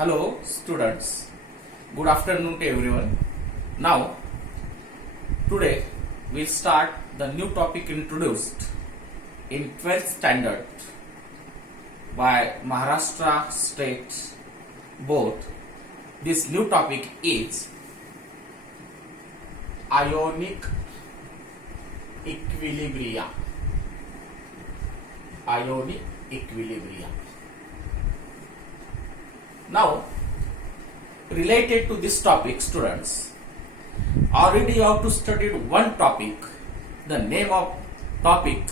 Hello students, good afternoon to everyone. Now today we'll start the new topic introduced in 12th standard by Maharashtra State Board. This new topic is Ionic Equilibria. Ionic Equilibria. Now, related to this topic, students, already you have to study one topic. The name of topic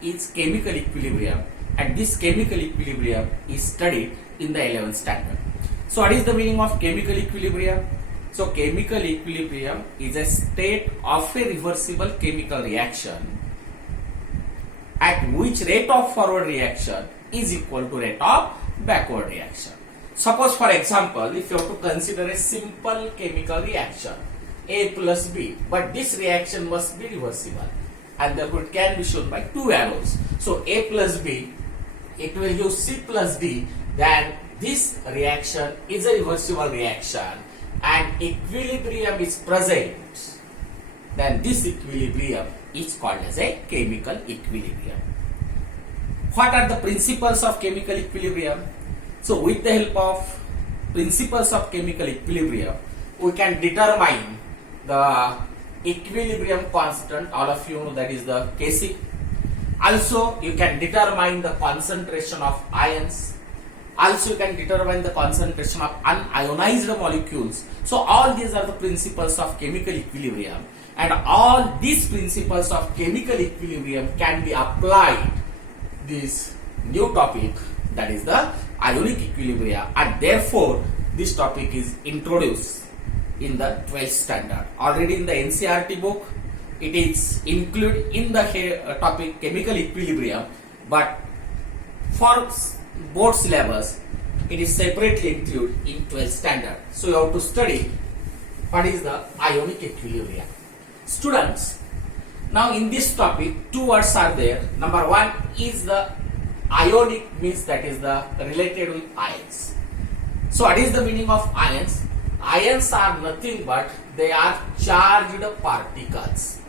is chemical equilibrium, and this chemical equilibrium is studied in the 11th standard. So, what is the meaning of chemical equilibrium? So, chemical equilibrium is a state of a reversible chemical reaction at which rate of forward reaction is equal to rate of backward reaction. Suppose, for example, if you have to consider a simple chemical reaction A plus B, but this reaction must be reversible and therefore it can be shown by two arrows. So A plus B, it will give C plus D, then this reaction is a reversible reaction and equilibrium is present, then this equilibrium is called as a chemical equilibrium. What are the principles of chemical equilibrium? So with the help of principles of chemical equilibrium, we can determine the equilibrium constant. All of you know that is the Kc. Also, you can determine the concentration of ions. Also, you can determine the concentration of unionized molecules. So all these are the principles of chemical equilibrium, and all these principles of chemical equilibrium can be applied this new topic, that is the ionic equilibria, and therefore this topic is introduced in the 12th standard. Already in the NCERT book it is included in the topic chemical equilibrium, but for board syllabus it is separately included in 12th standard. So you have to study what is the ionic equilibria. Students, now in this topic two words are there. Number one is the ionic, means that is the related with ions. So what is the meaning of ions? Ions are nothing but they are charged particles.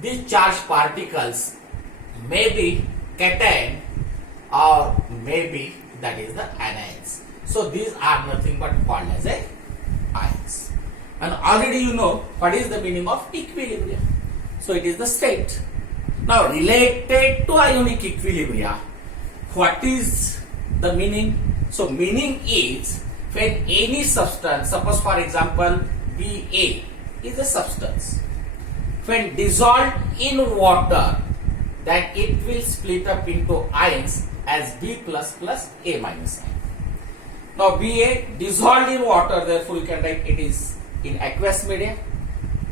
These charged particles may be cation or maybe that is the anions. So these are nothing but called as a ions. And already you know what is the meaning of equilibrium. So it is the state. Now related to ionic equilibria, what is the meaning? So meaning is when any substance, suppose for example Ba is a substance, when dissolved in water, then it will split up into ions as B plus plus A minus ion. Now Ba dissolved in water, therefore you can write it is in aqueous media.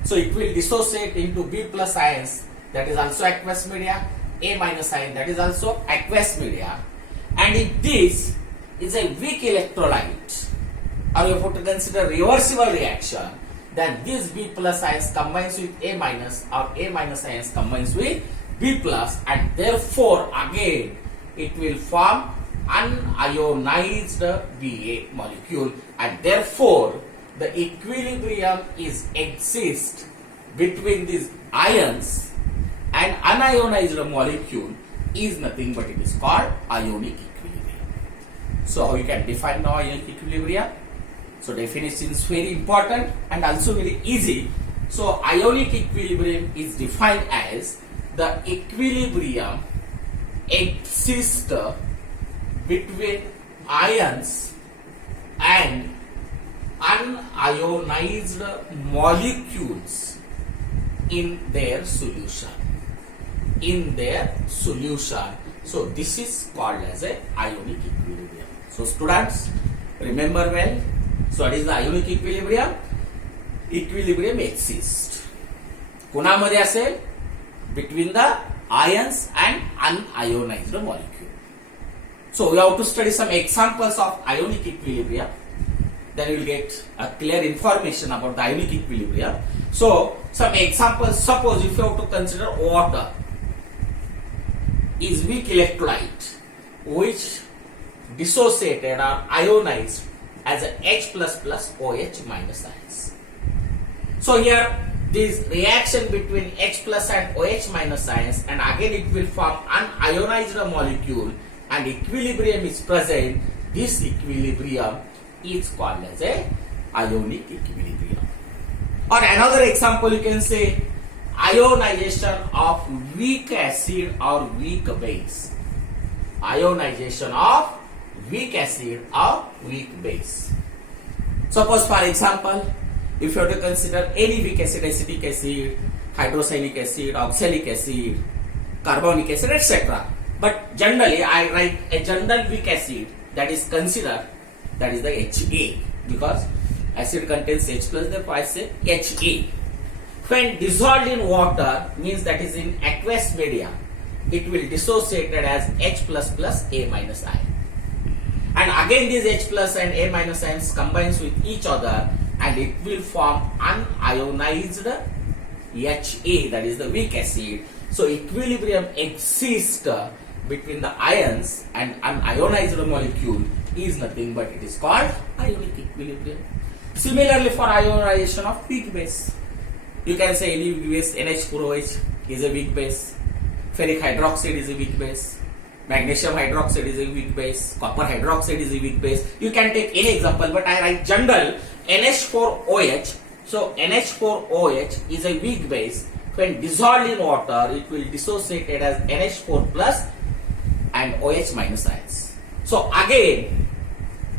So it will dissociate into B plus ions, that is also aqueous media, A minus ion, that is also aqueous media. And if this is a weak electrolyte, or you have to consider reversible reaction, then this B plus ions combines with A minus, or A minus ions combines with B plus, and therefore again it will form unionized Ba molecule, and therefore the equilibrium is exists between these ions and unionized molecule is nothing but it is called ionic equilibrium. So how you can define now ionic equilibrium? So definition is very important and also very easy. So ionic equilibrium is defined as the equilibrium exists between ions and unionized molecules in their solution. So this is called as a ionic equilibrium. So students, remember well. So what is the ionic equilibrium? Equilibrium exists. कोणामध्ये असेल? Between the ions and unionized molecule. So we have to study some examples of ionic equilibrium. Then you will get a clear information about the ionic equilibrium. So some examples, suppose if you have to consider water is weak electrolyte which dissociated or ionized as a H plus plus OH minus ions. So here this reaction between H plus and OH minus ions, and again it will form unionized molecule and equilibrium is present. This equilibrium is called as a ionic equilibrium. Or another example, you can say ionization of weak acid or weak base. Ionization of weak acid or weak base. Suppose for example, if you have to consider any weak acid, acetic acid, hydrocyanic acid, oxalic acid, carbonic acid, etc. But generally I write a general weak acid that is considered, that is the HA, because acid contains H plus, therefore I say HA. When dissolved in water, means that is in aqueous media, it will dissociate as H plus plus A minus ion. And again these H plus and A minus ions combines with each other and it will form unionized HA, that is the weak acid. So equilibrium exists between the ions, and unionized molecule is nothing but it is called ionic equilibrium. Similarly for ionization of weak base, you can say any weak base, NH4OH is a weak base, ferric hydroxide is a weak base, magnesium hydroxide is a weak base, copper hydroxide is a weak base. You can take any example, but I write general NH4OH. So NH4OH is a weak base. When dissolved in water, it will dissociate as NH4 plus and OH minus ions. So again,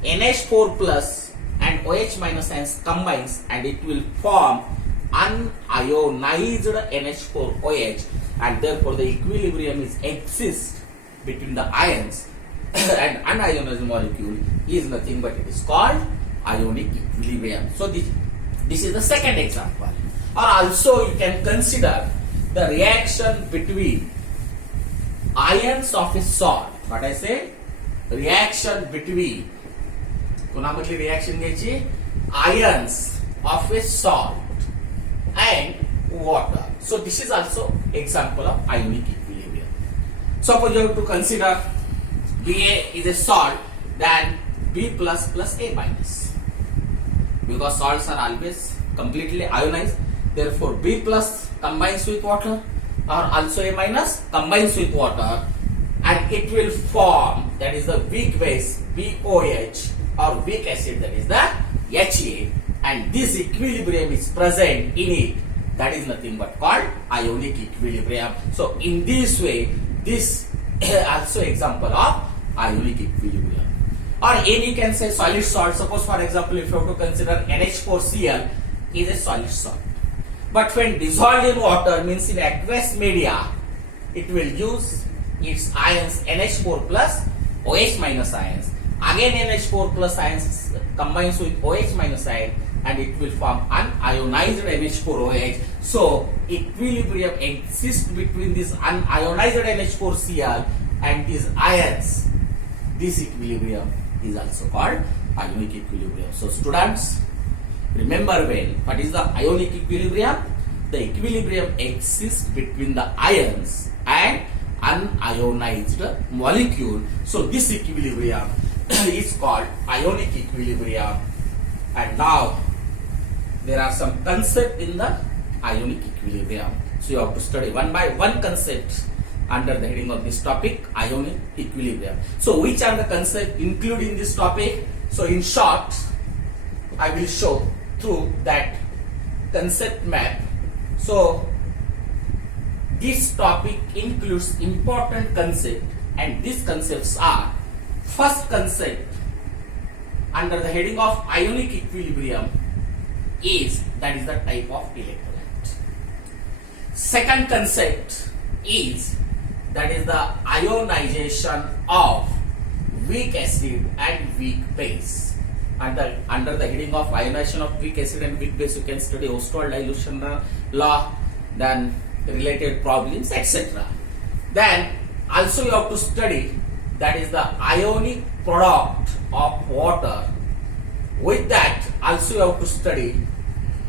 NH4 plus and OH minus ions combines and it will form unionized NH4OH, and therefore the equilibrium exists between the ions and unionized molecule is nothing but it is called ionic equilibrium. So this is the second example. Or also you can consider the reaction between ions of a salt. What I say? Reaction between कोणामधली reaction घ्यायची? Ions of a salt and water. So this is also example of ionic equilibrium. Suppose you have to consider Ba is a salt, then B plus plus A minus. Because salts are always completely ionized, therefore B plus combines with water, or also A minus combines with water, and it will form, that is the weak base BOH, or weak acid, that is the HA, and this equilibrium is present in it, that is nothing but called ionic equilibrium. So in this way, this also example of ionic equilibrium. Or any you can say solid salt. Suppose for example, if you have to consider NH4Cl is a solid salt, but when dissolved in water, means in aqueous media, it will use its ions NH4 plus OH minus ions. Again NH4 plus ions combines with OH minus ion and it will form unionized NH4OH. So equilibrium exists between this unionized NH4Cl and these ions. This equilibrium is also called ionic equilibrium. So students, remember well, what is the ionic equilibrium? The equilibrium exists between the ions and unionized molecule. So this equilibrium is called ionic equilibrium. And now there are some concepts in the ionic equilibrium. So you have to study one by one concept under the heading of this topic, ionic equilibrium. So which are the concepts included in this topic? So in short, I will show through that concept map. So this topic includes important concepts, and these concepts are: first concept under the heading of ionic equilibrium is, that is the type of electrolyte. Second concept is, that is the ionization of weak acid and weak base. Under the heading of ionization of weak acid and weak base, you can study Ostwald dilution law, then related problems, etc. Then also you have to study, that is the ionic product of water. With that also you have to study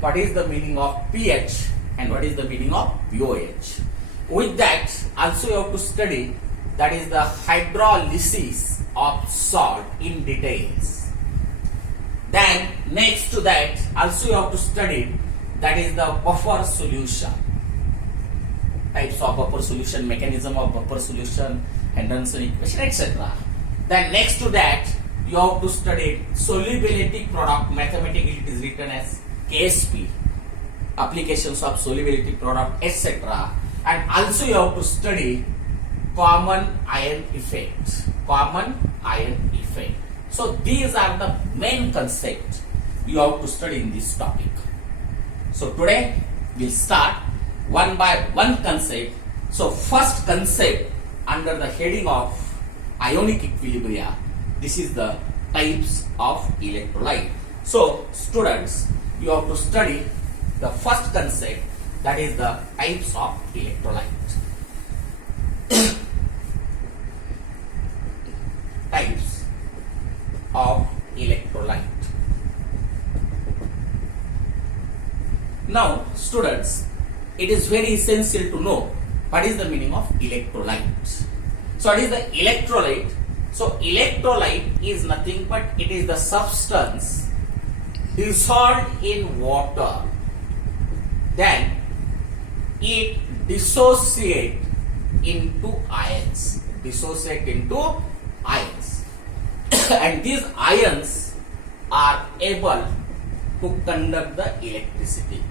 what is the meaning of pH and what is the meaning of pOH. With that also you have to study, that is the hydrolysis of salt in details. Then next to that also you have to study, that is the buffer solution. Types of buffer solution, mechanism of buffer solution, Henderson equation, etc. Then next to that you have to study solubility product. Mathematically it is written as KSP, applications of solubility product, etc. And also you have to study common ion effect. Common ion effect. So these are the main concepts you have to study in this topic. So today we'll start one by one concept. So first concept under the heading of ionic equilibria. This is the types of electrolyte. So students, you have to study the first concept, that is the types of electrolyte. Types of electrolyte. Now students, it is very essential to know what is the meaning of electrolyte. So what is the electrolyte? So electrolyte is nothing but it is the substance dissolved in water. Then it dissociate into ions. Dissociate into ions. And these ions are able to conduct the electricity.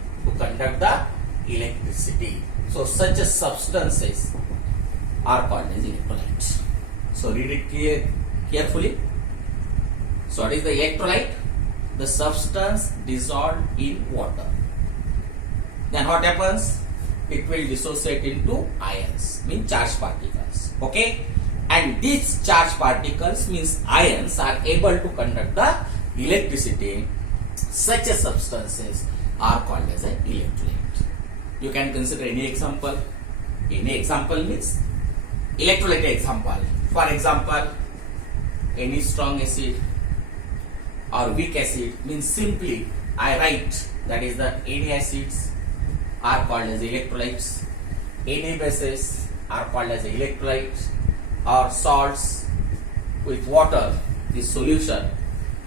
So such a substances are called as electrolytes. So read it carefully. So what is the electrolyte? The substance dissolved in water. Then what happens? It will dissociate into ions, means charged particles. Okay? And these charged particles means ions are able to conduct the electricity. Such a substances are called as an electrolyte. You can consider any example. Any example means electrolyte example. For example, any strong acid or weak acid, means simply I write that is the any acids are called as electrolytes. Any bases are called as electrolytes, or salts with water, this solution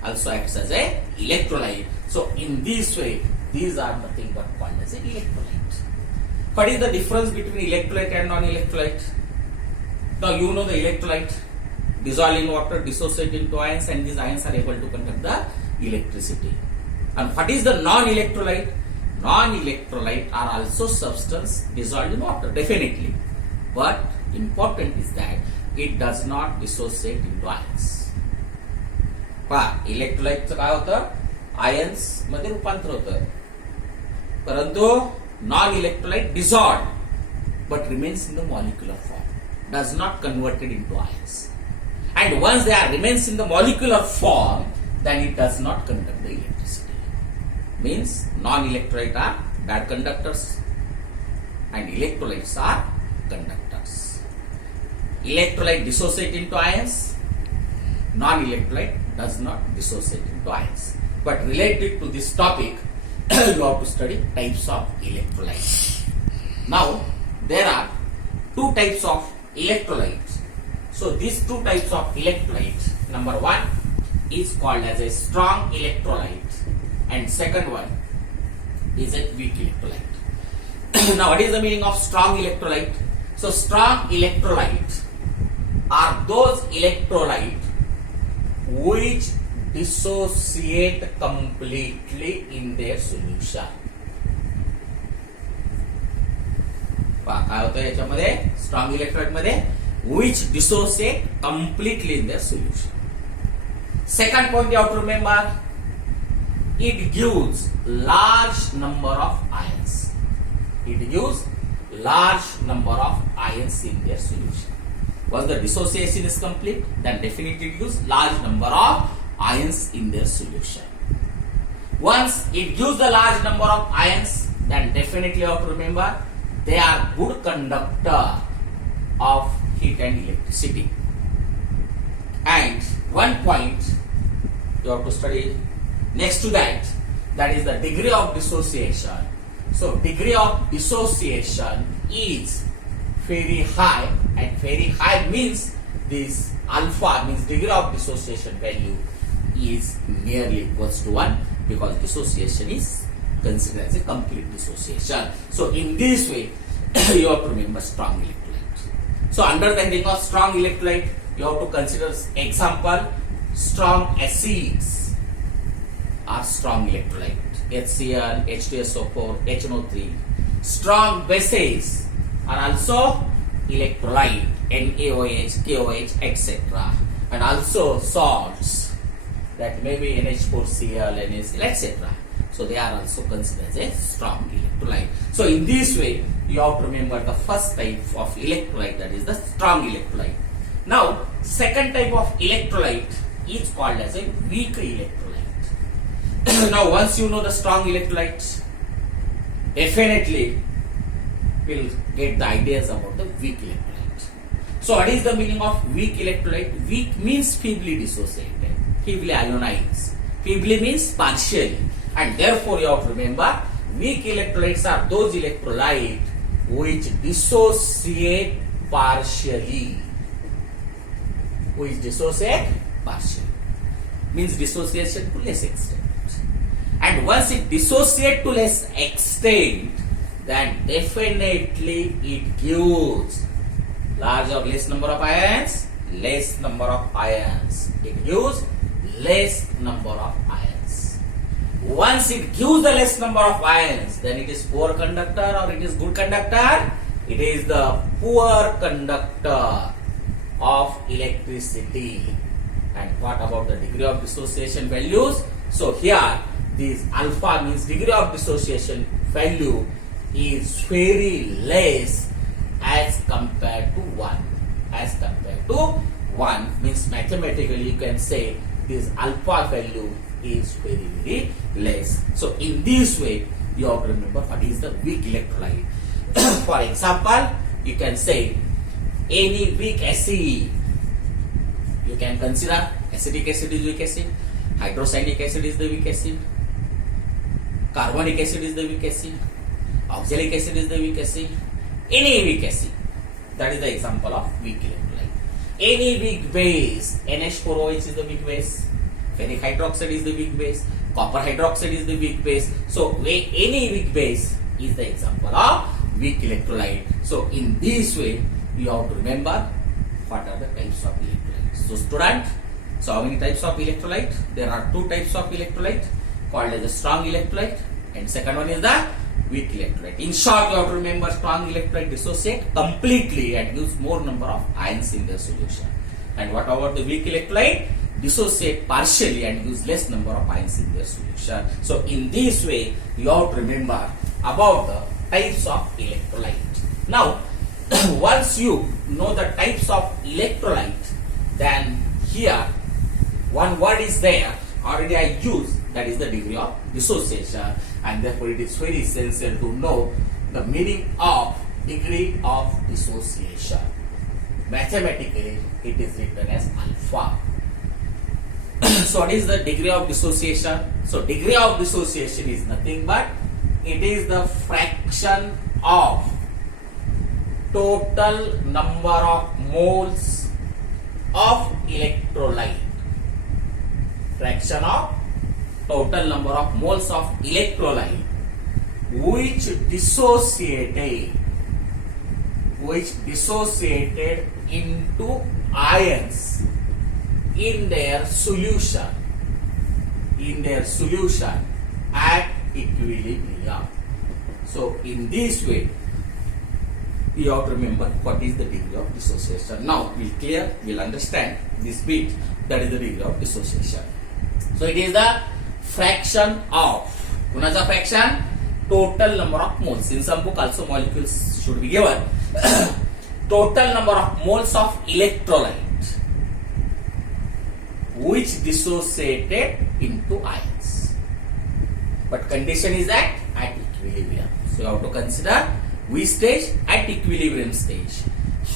also acts as a electrolyte. So in this way, these are nothing but called as an electrolyte. What is the difference between electrolyte and non-electrolyte? Now you know the electrolyte dissolve in water, dissociate into ions, and these ions are able to conduct the electricity. And what is the non-electrolyte? Non-electrolyte are also substance dissolved in water, definitely. But important is that it does not dissociate into ions. इलेक्ट्रोलाइटचं काय होतं? Ions मध्ये रूपांतर होतं, परंतु non electrolyte dissolved but remains in the molecular form, does not converted into ions. And once they are remains in the molecular form, then it does not conduct the electricity. Means non-electrolyte are bad conductors and electrolytes are conductors. Electrolyte dissociate into ions, non-electrolyte does not dissociate into ions. But related to this topic, you have to study types of electrolytes. Now, there are two types of electrolytes. So, these two types of electrolytes, number one is called as a strong electrolyte and second one is a weak electrolyte. Now, what is the meaning of strong electrolyte? So, strong electrolytes are those electrolytes which dissociate completely in their solution. काय होतं याच्यामध्ये strong electrolyte मध्ये which dissociate completely in their solution. Second point you have to remember, it gives large number of ions. It gives large number of ions in their solution. Once the dissociation is complete, then definitely it gives large number of ions in their solution. Once it gives the large number of ions, then definitely you have to remember they are good conductor of heat and electricity. And one point you have to study next to that, that is the degree of dissociation. So degree of dissociation is very high, and very high means this alpha means degree of dissociation value is nearly equals to 1 because dissociation is considered as a complete dissociation. So in this way, you have to remember strong electrolyte. So under the heading of strong electrolyte, you have to consider example, strong acids are strong electrolyte. HCl, H2SO4, HNO3. Strong bases are also electrolyte, NaOH, KOH, etc. And also salts, that may be NH4Cl, NaCl, etc. So they are also considered as a strong electrolyte. So in this way, you have to remember the first type of electrolyte, that is the strong electrolyte. Now, second type of electrolyte is called as a weak electrolyte. Now, once you know the strong electrolytes, definitely we'll get the ideas about the weak electrolyte. So what is the meaning of weak electrolyte? Weak means feebly dissociated, feebly ionized. Feebly means partially, and therefore you have to remember weak electrolytes are those electrolytes which dissociate partially. Which dissociate partially means dissociation to less extent. And once it dissociates to less extent, then definitely it gives large or less number of ions, less number of ions. It gives less number of ions. Once it gives the less number of ions, then it is poor conductor or it is good conductor? It is the poor conductor of electricity. And what about the degree of dissociation values? So here, this alpha means degree of dissociation value is very less as compared to 1. As compared to 1 means mathematically you can say this alpha value is very, very less. So in this way, you have to remember what is the weak electrolyte. For example, you can say any weak acid. You can consider acetic acid is weak acid, hydrocyanic acid is the weak acid, carbonic acid is the weak acid, oxalic acid is the weak acid, any weak acid. That is the example of weak electrolyte. Any weak base, NH4OH is the weak base, ferric hydroxide is the weak base, copper hydroxide is the weak base. So any weak base is the example of weak electrolyte. So in this way, you have to remember what are the types of electrolytes. So student, so how many types of electrolyte? There are two types of electrolyte called as a strong electrolyte, and second one is the weak electrolyte. In short, you have to remember strong electrolyte dissociate completely and gives more number of ions in their solution. And what about the weak electrolyte? Dissociate partially and gives less number of ions in their solution. So in this way, you have to remember about the types of electrolyte. Now, once you know the types of electrolyte, then here one word is there already I use, that is the degree of dissociation, and therefore it is very essential to know the meaning of degree of dissociation. Mathematically it is written as alpha. So what is the degree of dissociation? So degree of dissociation is nothing but it is the fraction of total number of moles of electrolyte. Fraction of total number of moles of electrolyte which dissociated into ions in their solution at equilibrium. So in this way, you have to remember what is the degree of dissociation. Now we'll understand this bit, that is the degree of dissociation. So it is the fraction of, kunacha fraction? Total number of moles. In some book also molecules should be given. Total number of moles of electrolyte which dissociated into ions. But condition is that at equilibrium. So you have to consider which stage? At equilibrium stage.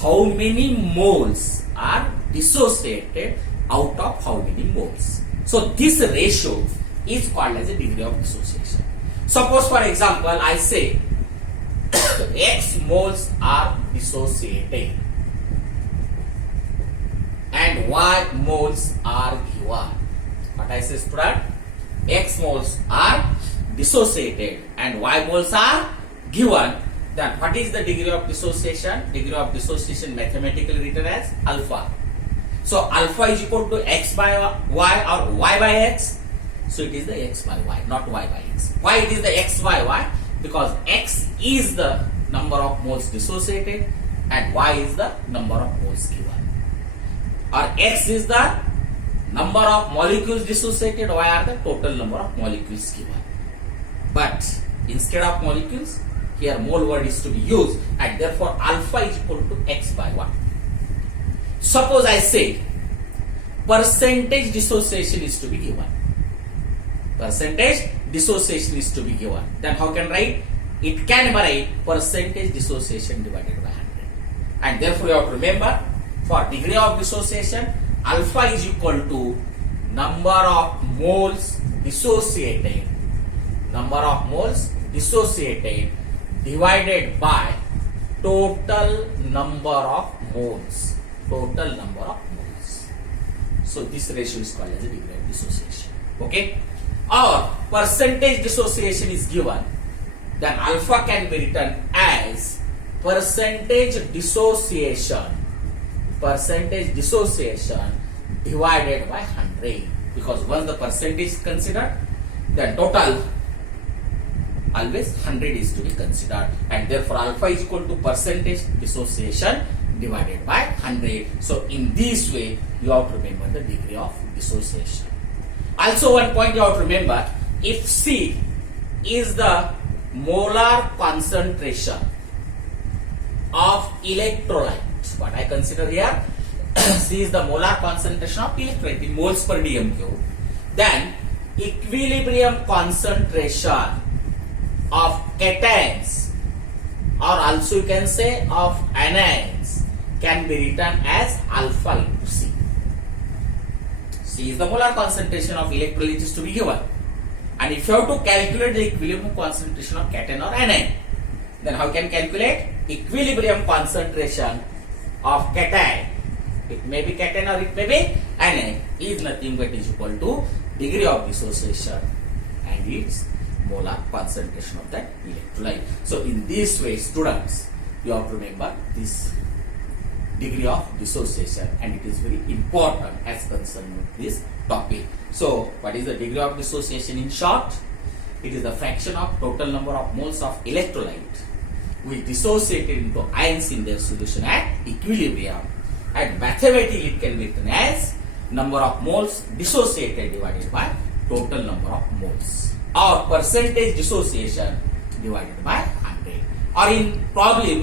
How many moles are dissociated out of how many moles? So this ratio is called as a degree of dissociation. Suppose for example I say X moles are dissociated and Y moles are given. What I I say student, X moles are dissociated and Y moles are given, then what is the degree of dissociation? Degree of dissociation mathematically written as alpha. So alpha is equal to X by Y or Y by X. So it is the X by Y, not Y by X. Why it is the X by Y? Because X is the number of moles dissociated and Y is the number of moles given. Or X is the number of molecules dissociated, Y are the total number of molecules given. But instead of molecules, here mole word is to be used and therefore alpha is equal to X by Y. Suppose I say percentage dissociation is to be given. Percentage dissociation is to be given. Then how can write? It can write percentage dissociation divided by 100. And therefore you have to remember, for degree of dissociation, alpha is equal to number of moles dissociated. Number of moles dissociated divided by total number of moles. Total number of moles. So this ratio is called as a degree of dissociation. Okay? Or percentage dissociation is given, then alpha can be written as percentage dissociation. Percentage dissociation divided by 100. Because once the percentage is considered, then total always 100 is to be considered, and therefore alpha is equal to percentage dissociation divided by 100. So in this way you have to remember the degree of dissociation. Also one point you have to remember, if C is the molar concentration of electrolyte, what I consider here, C is the molar concentration of electrolyte in moles per dm cube, then equilibrium concentration of cations, or also you can say of anions, can be written as alpha into C. C is the molar concentration of electrolyte is to be given, and if you have to calculate the equilibrium concentration of cation or anion, then how can calculate? Equilibrium concentration of cation, it may be cation or it may be anion, is nothing but is equal to degree of dissociation and its molar concentration of that electrolyte. So in this way, students, you have to remember this degree of dissociation, and it is very important as concerned with this topic. So what is the degree of dissociation in short? It is the fraction of total number of moles of electrolyte which dissociated into ions in their solution at equilibrium, and mathematically it can be written as number of moles dissociated divided by total number of moles, or percentage dissociation divided by 100. Or in problem